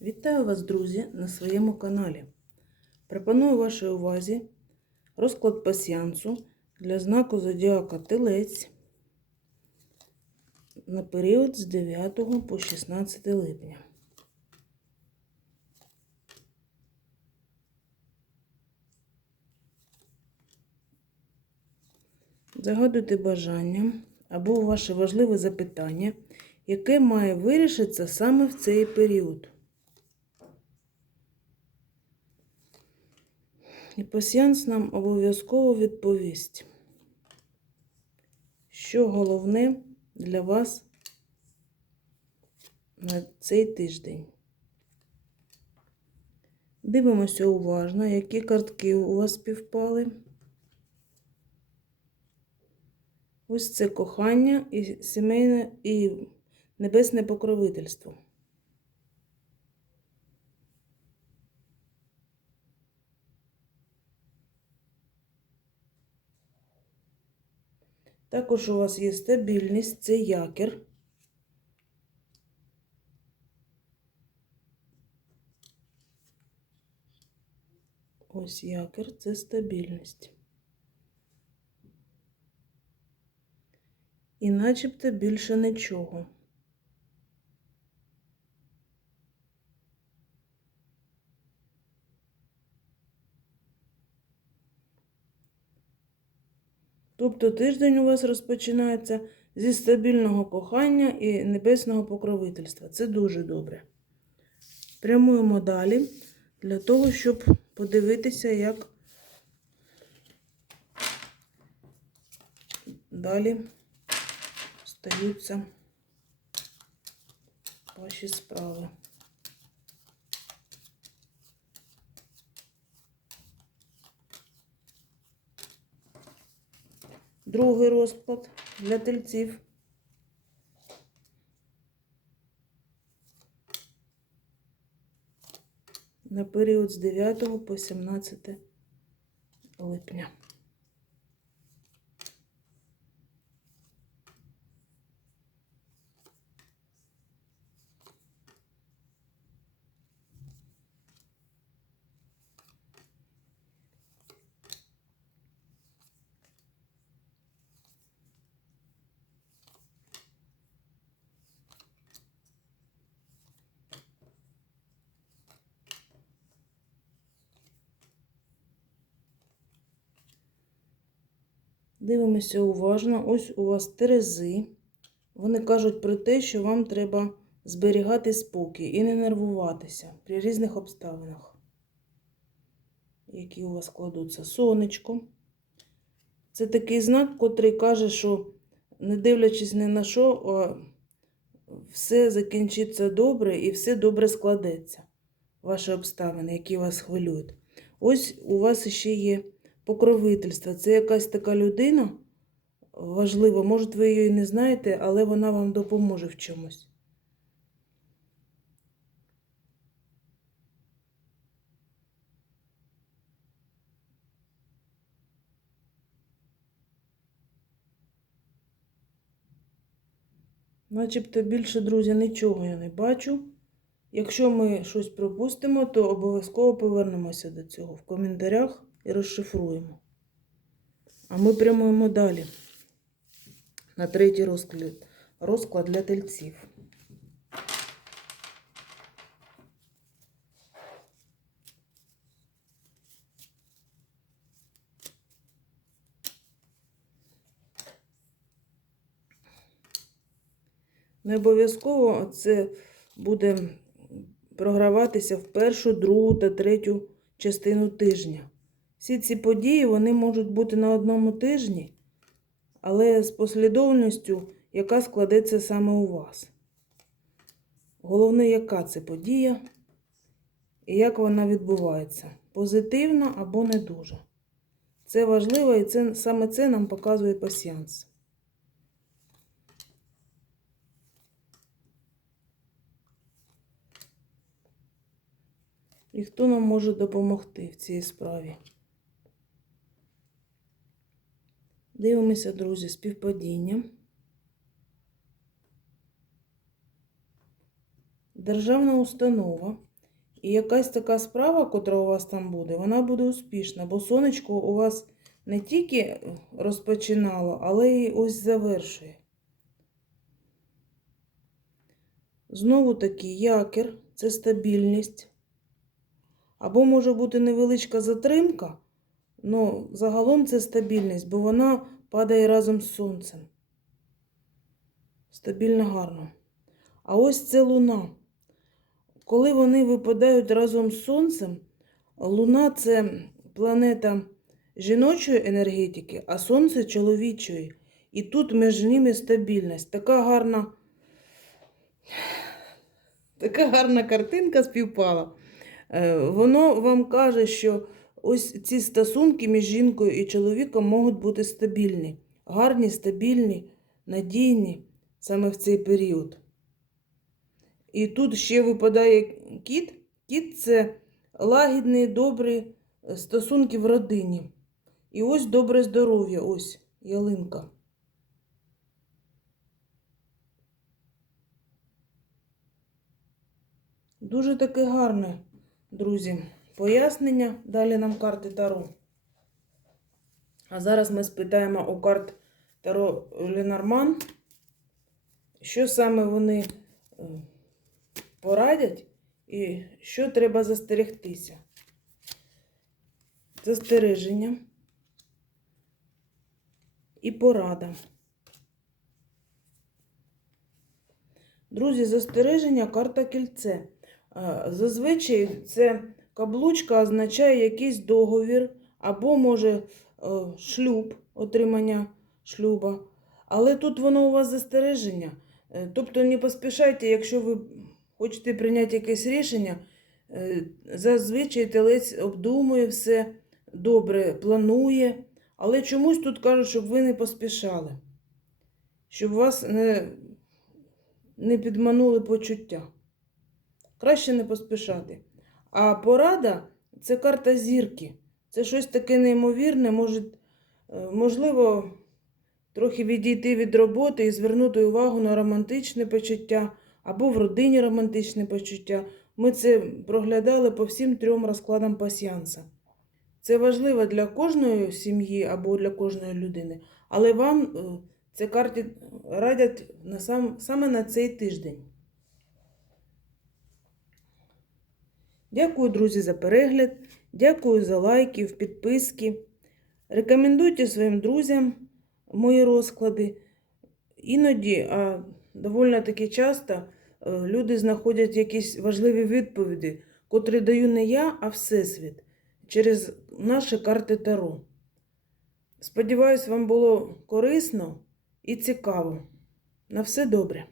Вітаю вас, друзі, на своєму каналі. Пропоную вашій увазі розклад пасіянсу для знаку Зодіака Телець на період з 9 по 16 липня. Загадуйте бажання або ваше важливе запитання, яке має вирішитися саме в цей період. І пасіянс нам обов'язково відповість, що головне для вас на цей тиждень. Дивимося уважно, які картки у вас співпали. Ось це кохання і сімейне і небесне покровительство. Також у вас є стабільність, це якір. Ось якір це стабільність. І начебто більше нічого. Тобто тиждень у вас розпочинається зі стабільного кохання і небесного покровительства. Це дуже добре. Прямуємо далі для того, щоб подивитися, як далі стаються ваші справи. Другий розклад для тельців. На період з 9 по 17 липня. Дивимося уважно. Ось у вас терези. Вони кажуть про те, що вам треба зберігати спокій і не нервуватися при різних обставинах, які у вас кладуться. Сонечко. Це такий знак, котрий каже, що, не дивлячись ні на що, все закінчиться добре і все добре складеться. Ваші обставини, які вас хвилюють. Ось у вас ще є покровительство. Це якась така людина важлива. Може, ви її не знаєте, але вона вам допоможе в чомусь. Начебто більше, друзі, нічого я не бачу. Якщо ми щось пропустимо, то обов'язково повернемося до цього в коментарях і розшифруємо. А ми прямуємо далі на третій розклад, розклад для тельців. Не обов'язково це буде програватися в першу, другу та третю частину тижня. Всі ці події вони можуть бути на одному тижні, але з послідовністю, яка складеться саме у вас. Головне, яка це подія і як вона відбувається. Позитивна або не дуже. Це важливо і це, саме це нам показує пасіянс. І хто нам може допомогти в цій справі? Дивимося, друзі, співпадіння. державна установа і якась така справа, котра у вас там буде, вона буде успішна, бо сонечко у вас не тільки розпочинало, але й ось завершує. Знову таки якір це стабільність. Або може бути невеличка затримка, але загалом це стабільність, бо вона падає разом з сонцем. Стабільно гарно. А ось це луна. Коли вони випадають разом з сонцем, луна це планета жіночої енергетики, а сонце чоловічої. І тут між ними стабільність. Така гарна, така гарна картинка співпала. Е, Воно вам каже, що ось ці стосунки між жінкою і чоловіком можуть бути стабільні, гарні, стабільні, надійні саме в цей період. І тут ще випадає кіт. Кіт це лагідні, добрі е, стосунки в родині. І ось добре здоров'я, ось ялинка. Дуже таке гарне, друзі, пояснення. Далі нам карти Таро. А зараз ми спитаємо у карт Таро Ленорман, що саме вони е, порадять і що треба застерегтися. Застереження і порада. Друзі, застереження карта кільце. Е, Зазвичай це каблучка означає якийсь договір або, може, е, шлюб, отримання шлюба. Але тут воно у вас застереження. Е, Тобто не поспішайте, якщо ви хочете прийняти якесь рішення, е, зазвичай телець обдумує все добре, планує. Але чомусь тут кажуть, щоб ви не поспішали, щоб вас не, не підманули почуття. Краще не поспішати. А порада це карта зірки. Це щось таке неймовірне, може, е, можливо, трохи відійти від роботи і звернути увагу на романтичне почуття або в родині романтичне почуття. Ми це проглядали по всім трьом розкладам пасіанса. Це важливо для кожної сім'ї або для кожної людини, але вам е, це карти радять на сам, саме на цей тиждень. Дякую, друзі, за перегляд. Дякую за лайки, підписки. Рекомендуйте своїм друзям мої розклади. Іноді, а доволі таки часто, е, люди знаходять якісь важливі відповіді, котрі даю не я, а Всесвіт через наші карти Таро. Сподіваюсь, вам було корисно і цікаво. На все добре.